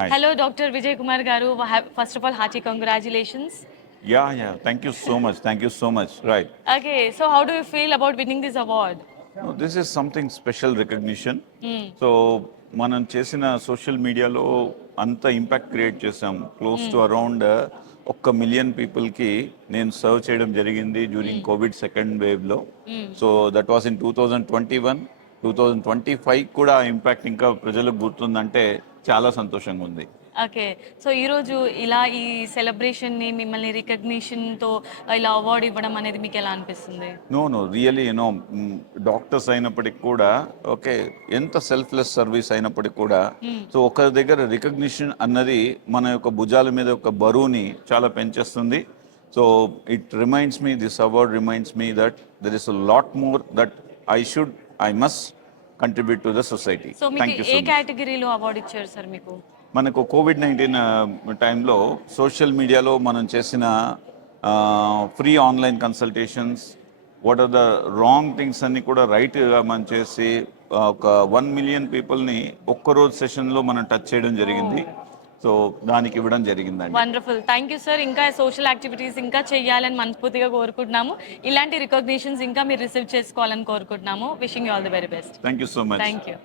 Hi. Hello, Dr. Vijay Kumar Garu. First of all, hearty congratulations. Yeah. Thank you so much. Thank you so much. Right. Okay, so how do you feel about winning this award? No, this is something special recognition. So మనం చేసిన social మీడియాలో అంత impact create చేసాం. Close to around 1 million పీపుల్కి నేను serve చేయడం జరిగింది during covid second వేవ్లో. So that was in 2021. 2025 కూడా ఆ ఇంపాక్ట్ ఇంకా ప్రజలకు గుర్తుందంటే చాలా సంతోషంగా ఉంది. ఓకే, సో ఈరోజు ఇలా ఈ సెలబ్రేషన్ని మిమ్మల్ని రికగ్నిషన్తో ఇలా అవార్డు ఇవ్వడం అనేది మీకు ఎలా అనిపిస్తుంది? నో రియలీ డాక్టర్స్ అయినప్పటికి కూడా ఓకే, ఎంత సెల్ఫ్లెస్ సర్వీస్ అయినప్పటికి కూడా సో ఒకరి దగ్గర రికగ్నిషన్ అన్నది మన యొక్క భుజాల మీద ఒక బరువుని చాలా పెంచేస్తుంది. So it reminds me, this award reminds me that there is a lot more that I must contribute to the society. So మీకు ఏ కేటగిరీలో అవార్డు ఇచ్చారు సార్ మీకు? మనకు కోవిడ్-19 టైంలో సోషల్ మీడియాలో మనం చేసిన free online consultations, what are the wrong things అన్ని కూడా రైట్గా మనం చేసి ఒక 1 మిలియన్ పీపుల్ని ఒక్కరోజు సెషన్లో మనం టచ్ చేయడం జరిగింది. సో దానికి ఇవ్వడం జరిగిందండి. Wonderful, thank you sir. ఇంకా సోషల్ యాక్టివిటీస్ ఇంకా చేయాలని మనస్ఫూర్తిగా కోరుకుంటున్నాము. ఇలాంటి రికగ్నిషన్స్ ఇంకా మీరు రిసీవ్ చేసుకోవాలని కోరుకుంటున్నాము. Wishing you all the very best. Thank you so much. Thank you.